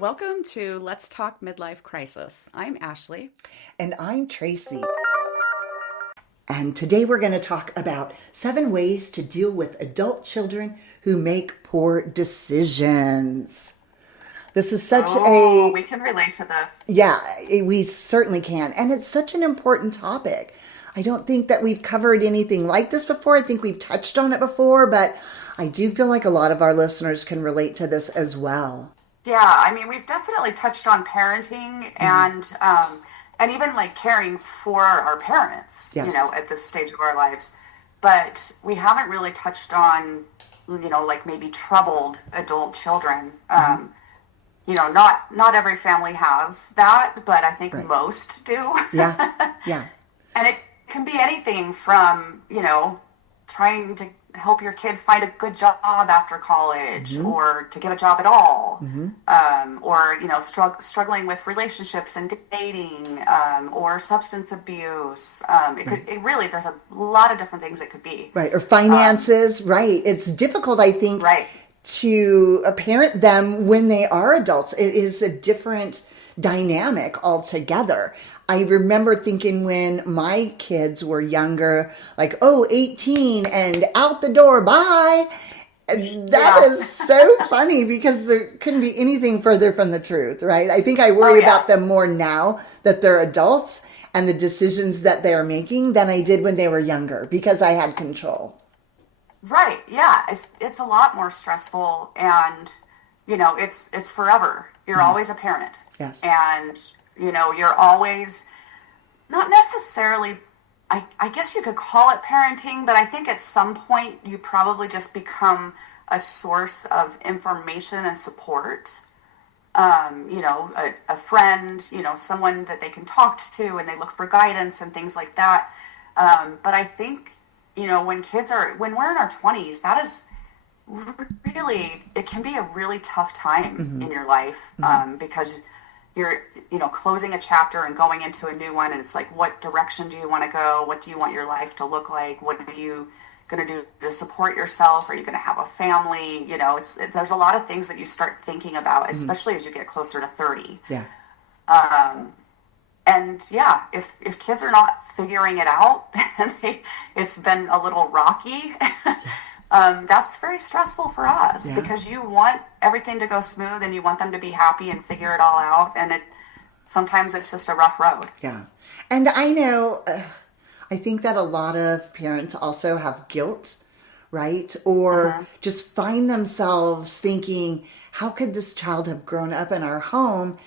Welcome to Let's Talk Midlife Crisis. I'm Ashley. And I'm Traci. And today we're going to talk about 7 ways to deal with adult children who make poor decisions. This is such we can relate to this. Yeah, we certainly can. And it's such an important topic. I don't think that we've covered anything like this before. I think we've touched on it before, but I do feel like a lot of our listeners can relate to this as well. Yeah, I mean, we've definitely touched on parenting and even like caring for our parents, Yes. at this stage of our lives. But we haven't really touched on, like maybe troubled adult children. Not every family has that, but I think most do. Yeah. And it can be anything from, trying to help your kid find a good job after college or to get a job at all, or, struggling with relationships and dating, or substance abuse. There's a lot of different things it could be. Right. Or finances. Right. It's difficult, I think, to parent them when they are adults. It is a different dynamic altogether. I remember thinking when my kids were younger, like, 18 and out the door, bye. And that is so funny because there couldn't be anything further from the truth, right? I think I worry about them more now that they're adults and the decisions that they're making than I did when they were younger because I had control. Right. Yeah. It's a lot more stressful and, it's forever. You're always a parent. Yes. And, you're always not necessarily, I guess you could call it parenting, but I think at some point you probably just become a source of information and support. A friend, someone that they can talk to and they look for guidance and things like that. But I think, when we're in our 20s, that is really, it can be a really tough time in your life, because you're, closing a chapter and going into a new one. And it's like, what direction do you want to go? What do you want your life to look like? What are you going to do to support yourself? Are you going to have a family? There's a lot of things that you start thinking about, especially as you get closer to 30. Yeah. And yeah, if kids are not figuring it out and it's been a little rocky, that's very stressful for us because you want everything to go smooth and you want them to be happy and figure it all out. And sometimes it's just a rough road. Yeah. And I know, I think that a lot of parents also have guilt, right? Or just find themselves thinking, how could this child have grown up in our home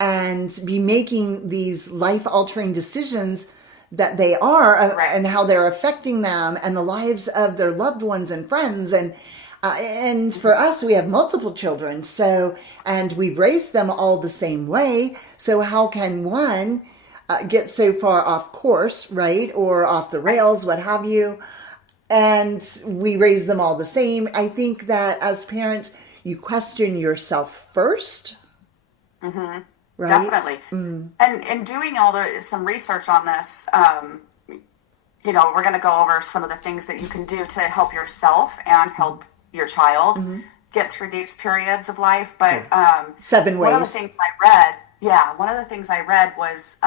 and be making these life-altering decisions that they are and how they're affecting them and the lives of their loved ones and friends. And for us, we have multiple children. And we've raised them all the same way. So how can one get so far off course, right? Or off the rails, what have you. And we raise them all the same. I think that as parents, you question yourself first. Mm-hmm. Right? Definitely. And doing some research on this, we're going to go over some of the things that you can do to help yourself and help your child get through these periods of life. But 7 ways. One of the things I read was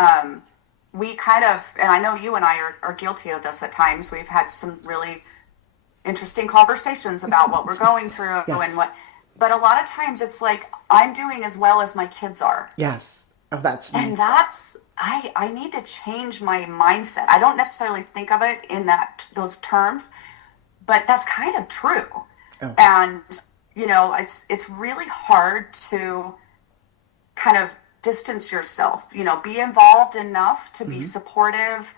we kind of, and I know you and I are guilty of this at times. We've had some really interesting conversations about what we're going through and what. But a lot of times it's like, I'm doing as well as my kids are. Yes. Oh, that's me. And I need to change my mindset. I don't necessarily think of it in those terms, but that's kind of true. Oh. And, it's really hard to kind of distance yourself, be involved enough to be supportive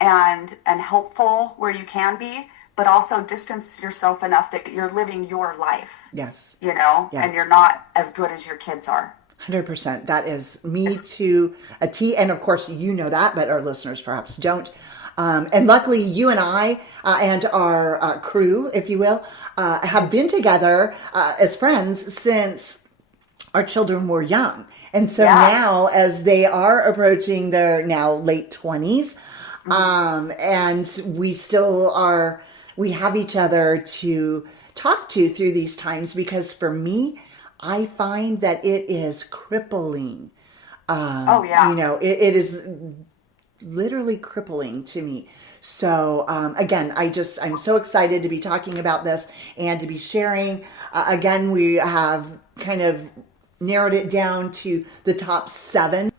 and helpful where you can be, but also distance yourself enough that you're living your life. Yes. And you're not as good as your kids are. 100%. That is me to a T. And of course, you know that, but our listeners perhaps don't. And luckily, you and I and our crew, if you will, have been together as friends since our children were young. And so now, as they are approaching their now late 20s, and we still we have each other to talk to through these times, because for me, I find that it is crippling. Oh yeah. It is literally crippling to me. So again, I'm so excited to be talking about this and to be sharing. Again, we have kind of narrowed it down to the top 7,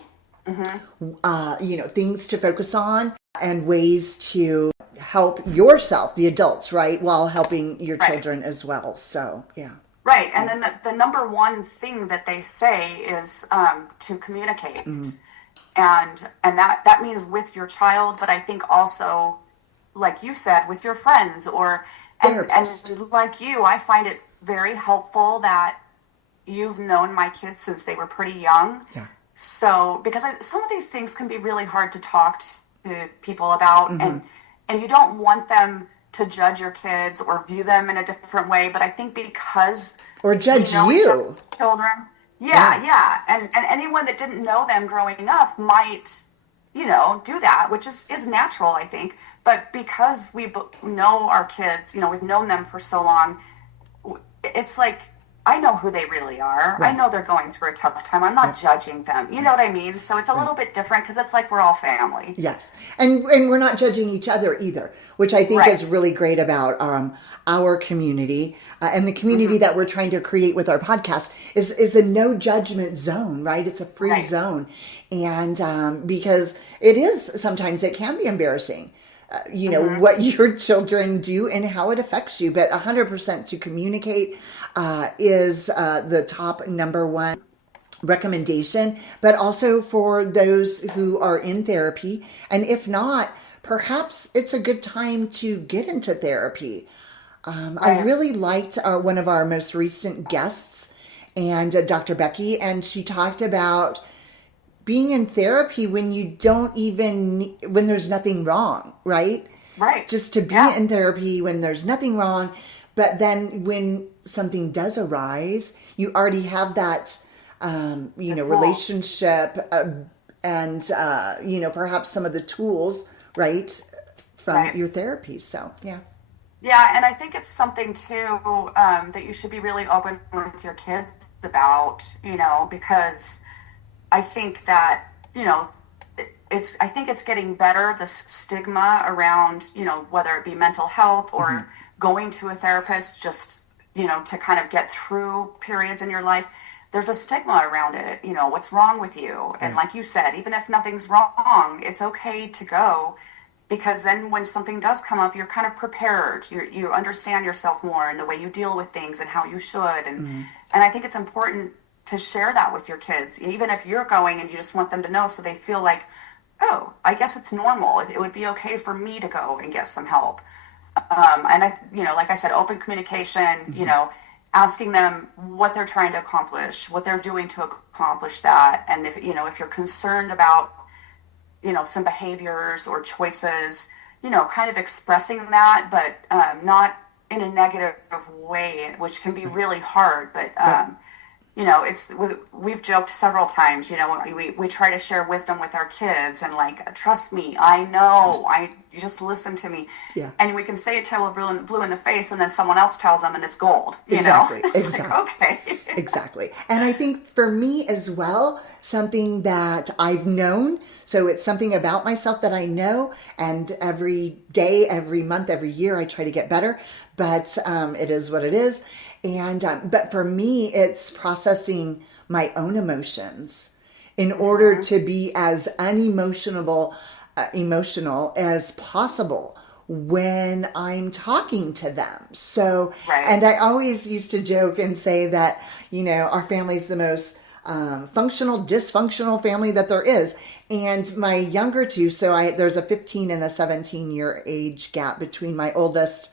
things to focus on and ways to help yourself, the adults, right, while helping your children as well. So, yeah. Right. And then the number one thing that they say is to communicate. And that means with your child, but I think also, like you said, with your friends and like you, I find it very helpful that you've known my kids since they were pretty young. Yeah. So, because some of these things can be really hard to talk to people about, and you don't want them to judge your kids or view them in a different way. But I think because or judge children, yeah. And anyone that didn't know them growing up might, do that, which is natural, I think. But because we know our kids, we've known them for so long, it's like, I know who they really are. Right. I know they're going through a tough time. I'm not judging them. You know what I mean? So it's a little bit different because it's like we're all family. Yes. And we're not judging each other either, which I think is really great about our community. And the community that we're trying to create with our podcast is a no judgment zone, right? It's a free zone. And because sometimes it can be embarrassing. What your children do and how it affects you. But 100% to communicate is the top number one recommendation, but also for those who are in therapy. And if not, perhaps it's a good time to get into therapy. I really liked one of our most recent guests, and Dr. Becky, and she talked about being in therapy when when there's nothing wrong, right? Right. Just to be in therapy when there's nothing wrong. But then when something does arise, you already have that, relationship and, perhaps some of the tools, right, from your therapy. So, yeah. Yeah, and I think it's something, too, that you should be really open with your kids about, because I think that, I think it's getting better, the stigma around, whether it be mental health or going to a therapist just, to kind of get through periods in your life. There's a stigma around it, what's wrong with you? And like you said, even if nothing's wrong, it's okay to go, because then when something does come up, you're kind of prepared. You understand yourself more and the way you deal with things and how you should. And I think it's important to share that with your kids, even if you're going and you just want them to know so they feel like, oh, I guess it's normal. It would be okay for me to go and get some help. And like I said, open communication, asking them what they're trying to accomplish, what they're doing to accomplish that. And if you're concerned about, some behaviors or choices, kind of expressing that, but not in a negative way, which can be really hard. But, we've joked several times, we try to share wisdom with our kids and like, trust me, I know, you just listen to me. Yeah. And we can say it till we're blue in the face, and then someone else tells them and it's gold, Exactly. It's like, okay. Exactly. And I think for me as well, something that I've known, so it's something about myself that I know, and every day, every month, every year, I try to get better, but it is what it is. And but for me, it's processing my own emotions in order to be as emotional as possible when I'm talking to them. So, and I always used to joke and say that, our family's the most dysfunctional family that there is. And my younger two, there's a 15 and a 17-year age gap between my oldest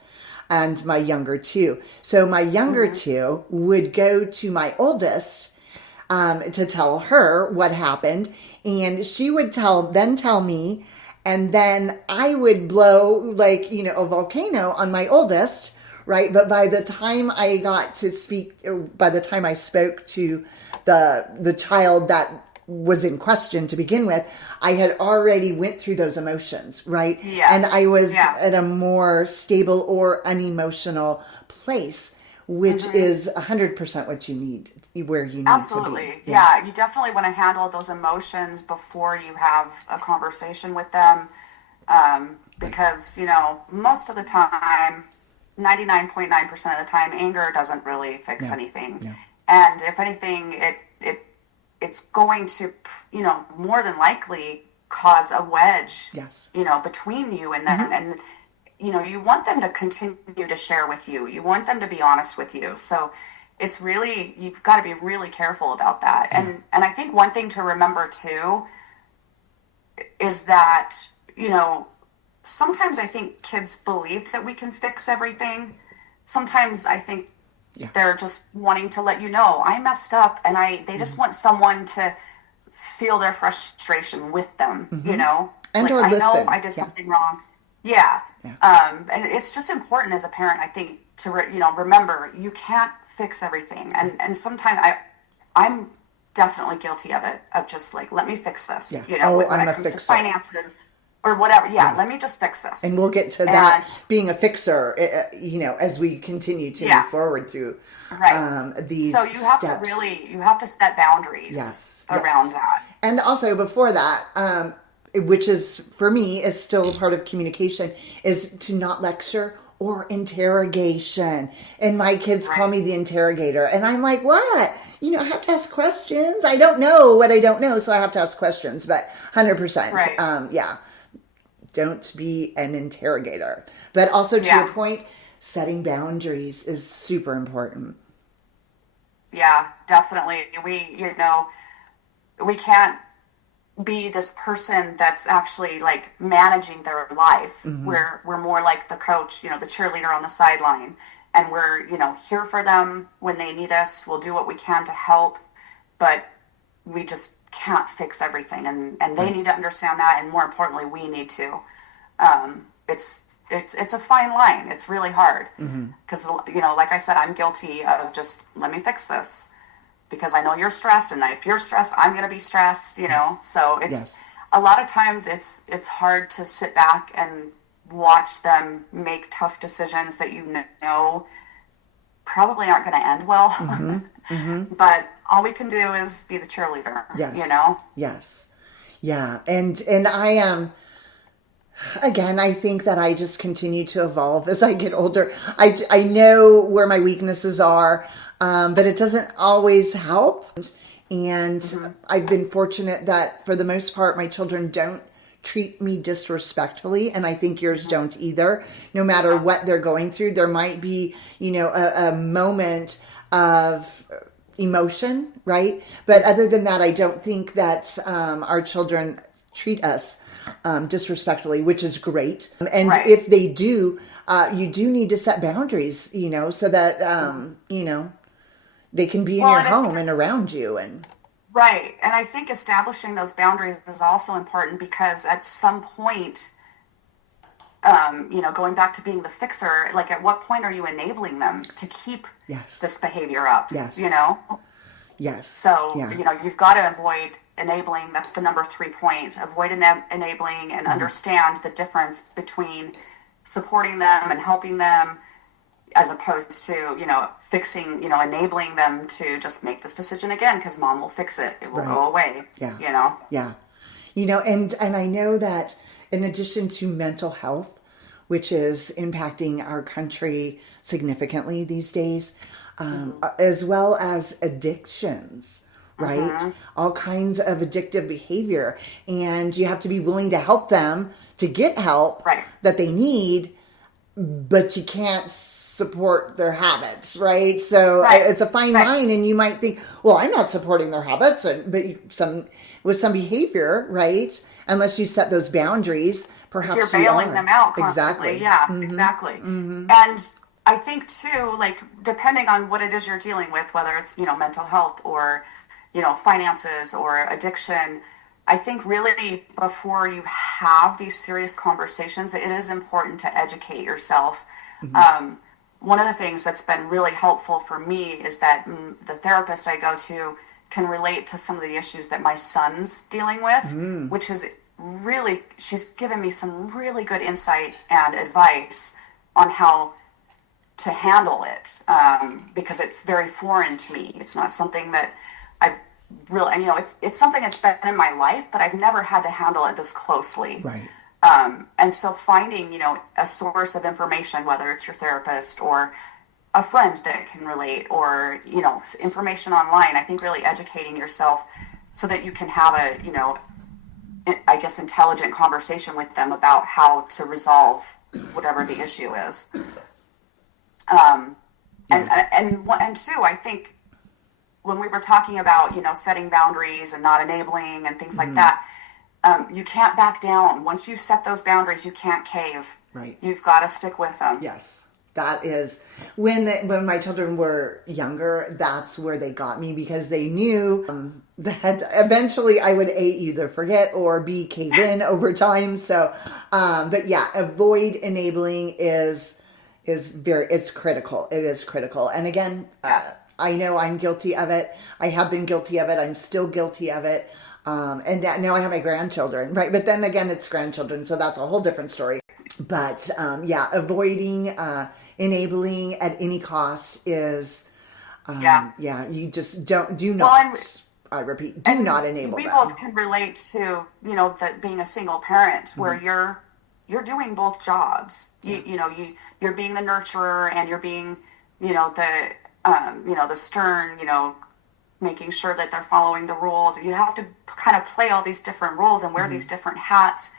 and my younger two. So my younger two would go to my oldest to tell her what happened, and she would tell me, and then I would blow a volcano on my oldest, right? But by the time I got to speak, by the time I spoke to the child that was in question to begin with, I had already went through those emotions, right? Yes. And I was at a more stable or unemotional place which is 100% what you need, where you need Absolutely. to be. Yeah. You definitely want to handle those emotions before you have a conversation with them. Because, most of the time, 99.9% of the time, anger doesn't really fix No. anything. No. And if anything, it's going to, more than likely cause a wedge, Yes. between you and them. And, you want them to continue to share with you. You want them to be honest with you. So it's really, you've got to be really careful about that. And I think one thing to remember too is that, sometimes I think kids believe that we can fix everything. Sometimes I think they're just wanting to let you know, I messed up, and they just want someone to feel their frustration with them, And like, or I know listen. I did something wrong. Yeah. And it's just important as a parent, I think, to, remember you can't fix everything. And sometimes I'm definitely guilty of it, of just like, let me fix this, when I'm it a comes to fixer. finances or whatever. Let me just fix this. And we'll get to that being a fixer, as we continue to move forward through these So you have steps. you have to set boundaries around that. And also before that, which is, for me, is still a part of communication, is to not lecture or interrogation. And my kids call me the interrogator. And I'm like, what? I have to ask questions. I don't know what I don't know, so I have to ask questions. But 100%, don't be an interrogator. But also, to your point, setting boundaries is super important. Yeah, definitely. We can't be this person that's actually like managing their life. We're more like the coach, the cheerleader on the sideline, and we're, here for them when they need us. We'll do what we can to help, but we just can't fix everything, and they need to understand that, and more importantly, we need to. It's a fine line. It's really hard because like I said, I'm guilty of just, let me fix this, because I know you're stressed, and if you're stressed, I'm going to be stressed, so it's a lot of times it's hard to sit back and watch them make tough decisions that probably aren't going to end well. But all we can do is be the cheerleader. Yes. Yeah. And I am, again, I think that I just continue to evolve as I get older. I know where my weaknesses are, but it doesn't always help. And I've been fortunate that for the most part, my children don't treat me disrespectfully. And I think yours don't either. No matter what they're going through, there might be, a moment of emotion, right? But other than that, I don't think that our children treat us disrespectfully, which is great. And if they do, you do need to set boundaries, so that, they can be in your home and around you. And right. And I think establishing those boundaries is also important, because at some point, going back to being the fixer, like, at what point are you enabling them to keep this behavior up? Yes. So, you've got to avoid enabling. That's the number 3 point. Avoid enabling, and understand the difference between supporting them and helping them, as opposed to, fixing, enabling them to just make this decision again because mom will fix it. It will go away. Yeah. And I know that in addition to mental health, which is impacting our country significantly these days, as well as addictions, right? All kinds of addictive behavior. And you have to be willing to help them to get help that they need, but you can't support their habits, right? So it's a fine line, and you might think, well, I'm not supporting their habits, but with some behavior, right? Unless you set those boundaries, perhaps you're bailing them out constantly. Exactly. Yeah, exactly. And I think too, like, depending on what it is you're dealing with, whether it's, mental health or, finances or addiction, I think really before you have these serious conversations, it is important to educate yourself. One of the things that's been really helpful for me is that the therapist I go to can relate to some of the issues that my son's dealing with, which is really, she's given me some really good insight and advice on how to handle it, because it's very foreign to me. It's not something that I've really, you know, it's something that's been in my life, but I've never had to handle it this closely. Right. And so finding, you know, a source of information, whether it's your therapist or a friend that can relate, or, you know, information online, I think really educating yourself so that you can have a, you know, I guess, intelligent conversation with them about how to resolve whatever the issue is. And two, I think when we were talking about, you know, setting boundaries and not enabling and things like that, you can't back down. Once you set those boundaries, you can't cave. Right. You've got to stick with them. Yes. That is when my children were younger, that's where they got me, because they knew that eventually I would either forget or B, cave in over time. So, but yeah, avoid enabling is it's critical. It is critical. And again, I know I'm guilty of it. I have been guilty of it. I'm still guilty of it. And now I have my grandchildren, right? But then again, it's grandchildren, so that's a whole different story. But yeah, avoiding enabling at any cost is you just do not. I repeat, do not enable we them. both can relate to, you know, that being a single parent where you're doing both jobs. You're being the nurturer, and you're being, you know, the stern, you know, making sure that they're following the rules. You have to kind of play all these different roles and wear these different hats.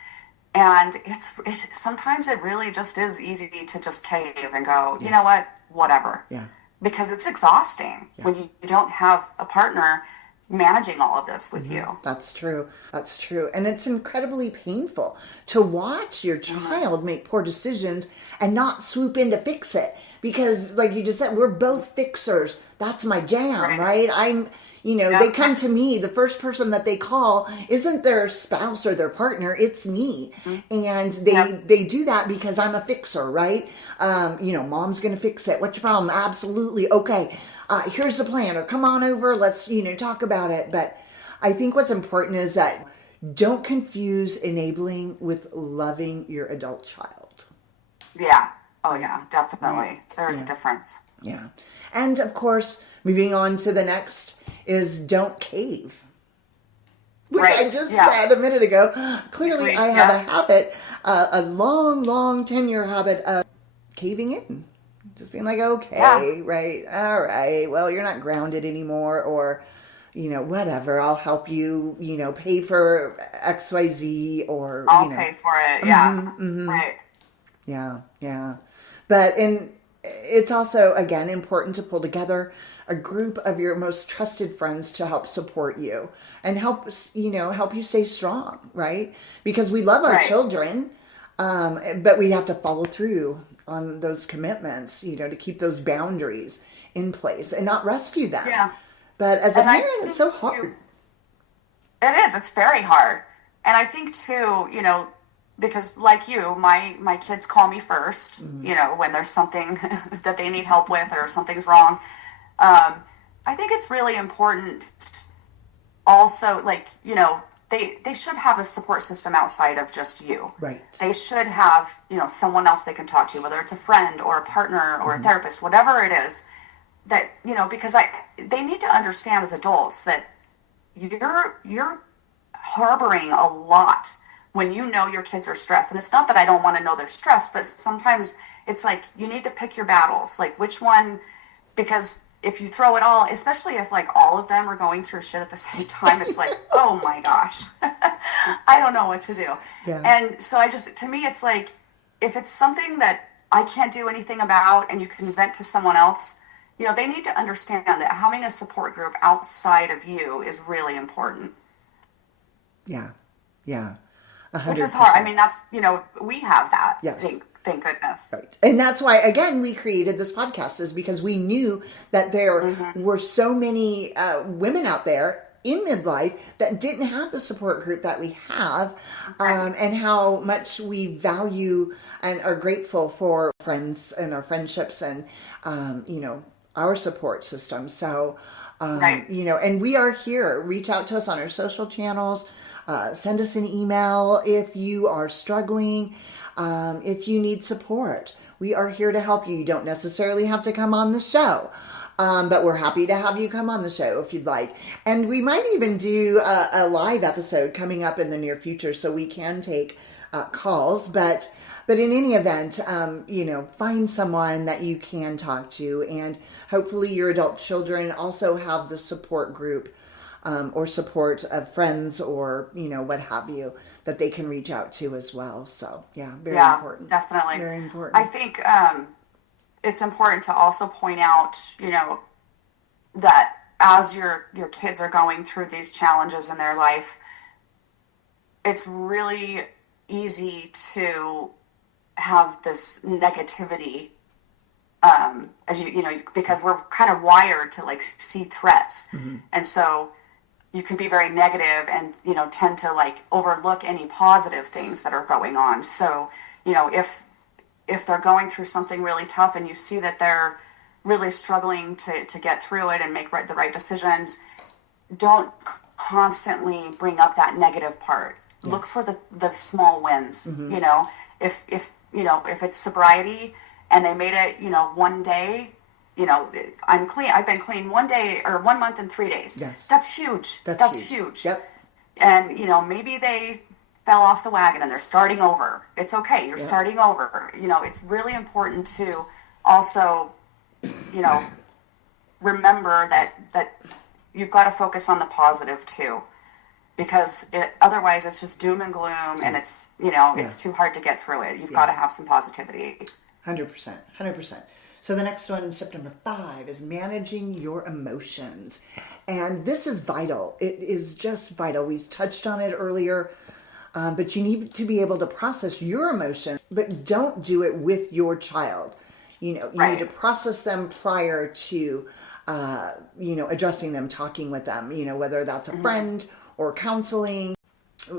And it's sometimes it really just is easy to just cave and go, you know what, whatever. Yeah. Because it's exhausting when you don't have a partner managing all of this with you. That's true. That's true. And it's incredibly painful to watch your child make poor decisions and not swoop in to fix it. Because like you just said, we're both fixers. That's my jam, right? They come to me. The first person that they call isn't their spouse or their partner. It's me. And they do that because I'm a fixer, right? Mom's going to fix it. What's your problem? Absolutely. Okay. Here's the plan, or come on over. Let's, talk about it. But I think what's important is that don't confuse enabling with loving your adult child. Yeah. Oh yeah, definitely. There's a difference. Yeah. And of course, moving on to the next is don't cave. Which I just said a minute ago. Clearly, I have a habit, a long tenure habit of caving in. Just being like, okay, right, all right, well, you're not grounded anymore, or, whatever, I'll help you, pay for XYZ, or, I'll pay for it, right. Yeah. But it's also, again, important to pull together a group of your most trusted friends to help support you and help you stay strong, right? Because we love our children, but we have to follow through on those commitments, to keep those boundaries in place and not rescue them. Yeah. But as a parent, it's so hard. It is. It's very hard. And I think too, because like you, my kids call me first, when there's something that they need help with or something's wrong. I think it's really important also, they should have a support system outside of just you. Right. They should have, someone else they can talk to, whether it's a friend or a partner or a therapist, whatever it is, that, because they need to understand as adults that you're harboring a lot when your kids are stressed. And it's not that I don't want to know they're stressed, but sometimes it's like you need to pick your battles, like which one, because if you throw it all, especially if like all of them are going through shit at the same time, it's like, oh my gosh, I don't know what to do. Yeah. And so to me, it's like, if it's something that I can't do anything about and you can vent to someone else, they need to understand that having a support group outside of you is really important. Yeah. 100%. Which is hard. I mean, that's, we have that. Yes. Thank goodness. Right. And that's why, again, we created this podcast, is because we knew that there were so many women out there in midlife that didn't have the support group that we have, and how much we value and are grateful for friends and our friendships and, our support system. So, and we are here. Reach out to us on our social channels. Send us an email if you are struggling. If you need support, we are here to help you. You don't necessarily have to come on the show. But we're happy to have you come on the show if you'd like. And we might even do a live episode coming up in the near future, so we can take calls. But in any event, find someone that you can talk to. And hopefully your adult children also have the support group or support of friends or, what have you, that they can reach out to as well. So, very important. Definitely. Very important. I think it's important to also point out, that as your kids are going through these challenges in their life, it's really easy to have this negativity, as because we're kind of wired to like see threats. Mm-hmm. And so you can be very negative and, tend to like overlook any positive things that are going on. So, if they're going through something really tough and you see that they're really struggling to get through it and make the right decisions, don't constantly bring up that negative part. Yeah. Look for the small wins. Mm-hmm. If it's sobriety and they made it, one day, I'm clean. I've been clean 1 day or 1 month and 3 days. Yes. That's huge. That's huge. Yep. And, maybe they fell off the wagon and they're starting over. It's okay. You're starting over. It's really important to also, remember that you've got to focus on the positive too, because otherwise it's just doom and gloom and it's, it's too hard to get through it. You've got to have some positivity. 100%. 100%. So the next one, September 5, is managing your emotions. And this is vital. It is just vital. We touched on it earlier. But you need to be able to process your emotions, but don't do it with your child. You need to process them prior to, addressing them, talking with them, whether that's a friend or counseling.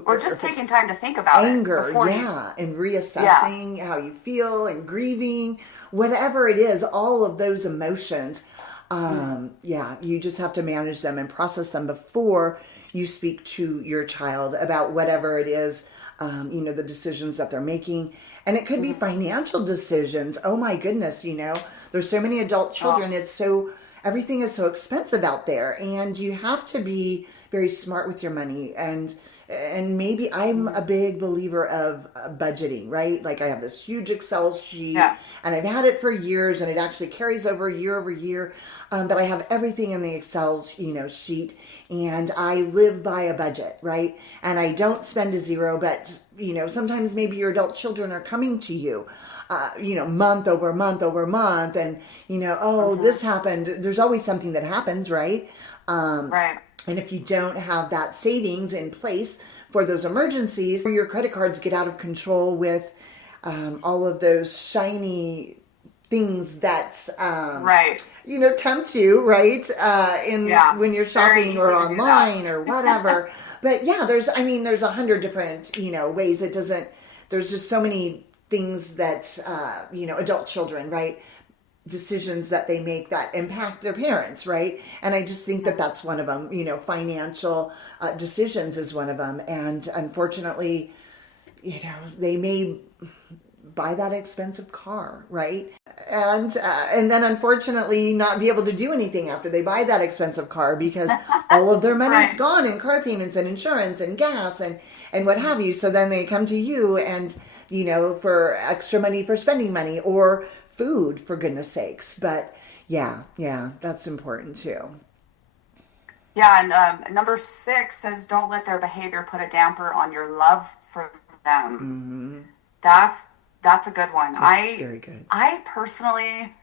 Or just taking time to think about anger, it. Anger, and reassessing how you feel and grieving, whatever it is, all of those emotions. You just have to manage them and process them before you speak to your child about whatever it is, the decisions that they're making. And it could be financial decisions. Oh my goodness, there's so many adult children. Everything is so expensive out there, and you have to be very smart with your money. And maybe I'm a big believer of budgeting, right? Like I have this huge Excel sheet and I've had it for years and it actually carries over year. But I have everything in the Excel, sheet, and I live by a budget, right? And I don't spend a zero, but, sometimes maybe your adult children are coming to you, month over month. And, this happened. There's always something that happens, right? Right. And if you don't have that savings in place for those emergencies, or your credit cards get out of control with all of those shiny things that tempt you, right? When you're shopping or online or whatever. But there's 100 different ways. There's just so many things that adult children, right? Decisions that they make that impact their parents, right? And I just think that that's one of them. Financial decisions is one of them. And unfortunately, they may buy that expensive car, right? And then unfortunately not be able to do anything after they buy that expensive car because all of their money's gone in car payments and insurance and gas and what have you. So then they come to you and, for extra money for spending money or food, for goodness sakes. But that's important too. Yeah, and number 6 says don't let their behavior put a damper on your love for them. Mm-hmm. That's a good one. That's very good. I personally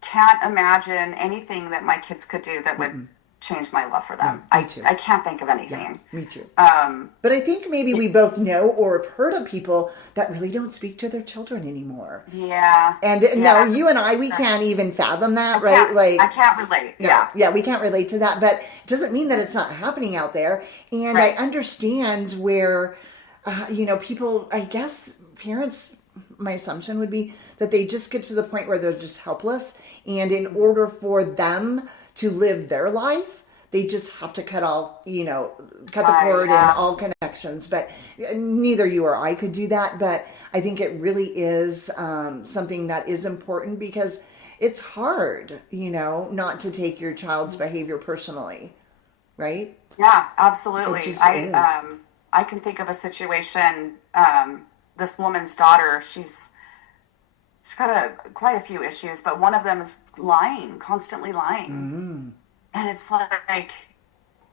can't imagine anything that my kids could do that would change my love for them. Me too. I can't think of anything. Yeah, me too. But I think maybe we both know or have heard of people that really don't speak to their children anymore. Yeah. And no, you and we can't even fathom that, right? I can't relate. Yeah, we can't relate to that, but it doesn't mean that it's not happening out there. And I understand where, people, I guess parents, my assumption would be that they just get to the point where they're just helpless. And in order for them to live their life, they just have to cut the cord and all connection connections, but neither you or I could do that. But I think it really is something that is important, because it's hard, not to take your child's behavior personally, right? Yeah, absolutely. It just is. I can think of a situation. This woman's daughter, she's got quite a few issues, but one of them is lying, constantly lying, and it's like,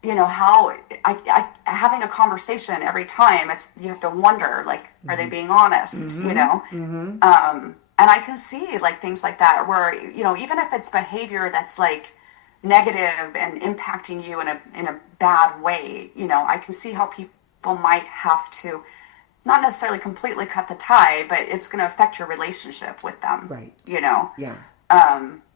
how I having a conversation every time. You have to wonder, like, are they being honest? And I can see like things like that where, even if it's behavior that's like negative and impacting you in a bad way, I can see how people might have to not necessarily completely cut the tie, but it's going to affect your relationship with them. Right. Yeah.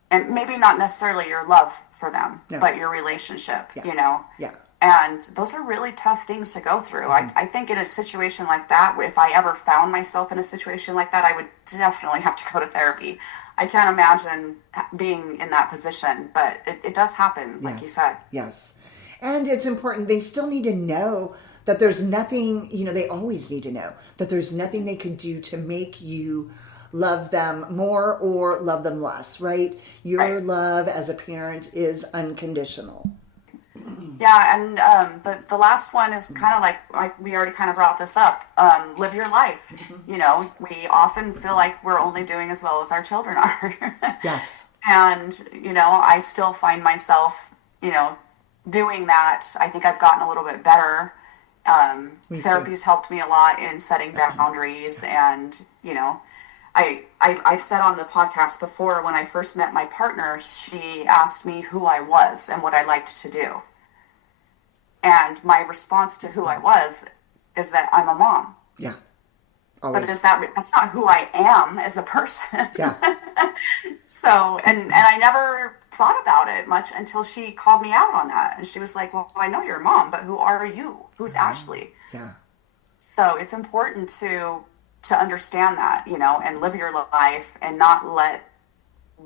And maybe not necessarily your love for them, but your relationship, Yeah. And those are really tough things to go through. I think in a situation like that, if I ever found myself in a situation like that, I would definitely have to go to therapy. I can't imagine being in that position, but it does happen, like you said. Yes. And it's important. They still need to know that there's nothing, they always need to know that there's nothing they could do to make you love them more or love them less, right? Your love as a parent is unconditional. Yeah, and the last one is kind of like we already kind of brought this up. Live your life. We often feel like we're only doing as well as our children are. Yes. And, I still find myself, doing that. I think I've gotten a little bit better. Therapy's helped me a lot in setting boundaries. And, I've said on the podcast before, when I first met my partner, she asked me who I was and what I liked to do. And my response to who I was is that I'm a mom. Yeah. Always. But that's not who I am as a person. Yeah. So, and I never thought about it much until she called me out on that. And she was like, well, I know you're a mom, but who are you? Who's Ashley? Yeah. So it's important to understand that, and live your life and not let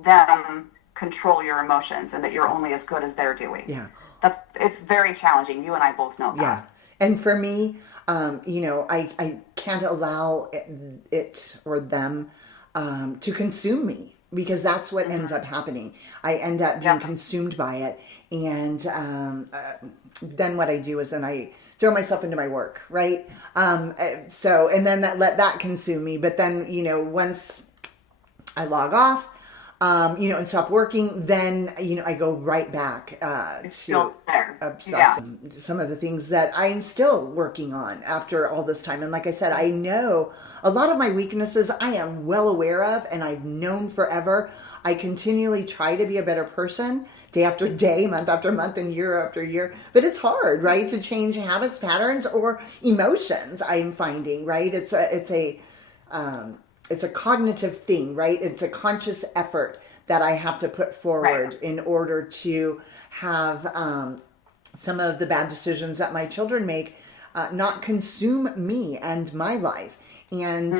them control your emotions, and that you're only as good as they're doing. Yeah. It's very challenging. You and I both know that. Yeah. And for me, I can't allow it or them to consume me, because that's what ends up happening. I end up being consumed by it. And then what I do is then I throw myself into my work, right? And then let that consume me. But then, once I log off, and stop working, then, I go right back it's still there. Obsessing. Some of the things that I'm still working on after all this time. And like I said, I know a lot of my weaknesses I am well aware of, and I've known forever. I continually try to be a better person, day after day, month after month, and year after year. But it's hard, right, to change habits, patterns, or emotions, I'm finding, right? It's a cognitive thing, right? It's a conscious effort that I have to put forward in order to have some of the bad decisions that my children make not consume me and my life. And,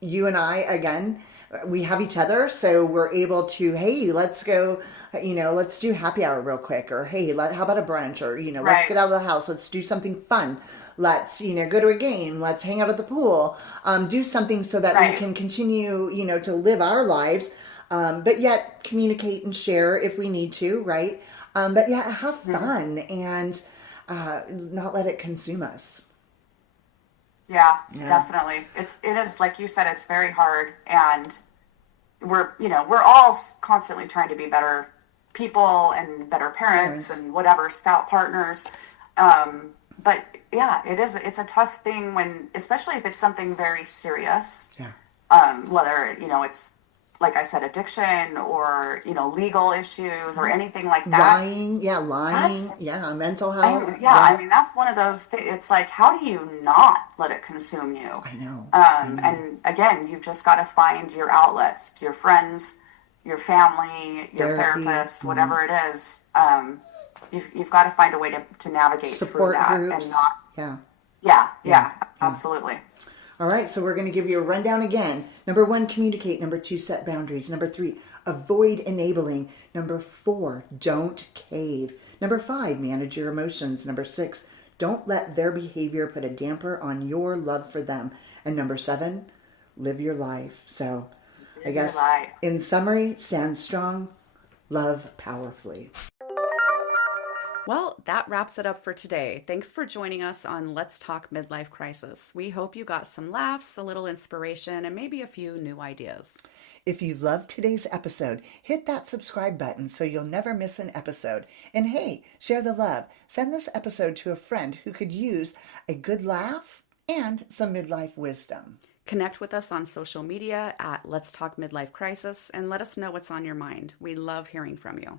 you and I, again, we have each other, so we're able to, hey, let's go, let's do happy hour real quick, or hey, how about a brunch, or, let's get out of the house, let's do something fun. Let's, go to a game. Let's hang out at the pool. Do something so that we can continue, to live our lives, but yet communicate and share if we need to, right? But yeah, have fun and not let it consume us. Yeah, definitely. It is, like you said, it's very hard, and we're all constantly trying to be better people and better parents and whatever, scout partners. But yeah, it's a tough thing especially if it's something very serious. Yeah. Whether, it's, like I said, addiction or, legal issues or anything like that. Lying. Mental health. I mean, that's one of those things. It's like, how do you not let it consume you? I know. And again, you've just got to find your outlets, your friends, your family, your therapist, whatever it is. You've got to find a way to navigate Support through that groups. and not. Yeah, absolutely. All right, so we're going to give you a rundown again. Number 1, communicate. Number 2, set boundaries. Number 3, avoid Number 4, don't cave. Number 5, manage your emotions. Number 6, Don't let their behavior put a damper on your love for them. And number 7, live your life. So I Live your guess life. in summary, stand strong, love powerfully. Well, that wraps it up for today. Thanks for joining us on Let's Talk Midlife Crisis. We hope you got some laughs, a little inspiration, and maybe a few new ideas. If you loved today's episode, hit that subscribe button so you'll never miss an episode. And hey, share the love. Send this episode to a friend who could use a good laugh and some midlife wisdom. Connect with us on social media at Let's Talk Midlife Crisis and let us know what's on your mind. We love hearing from you.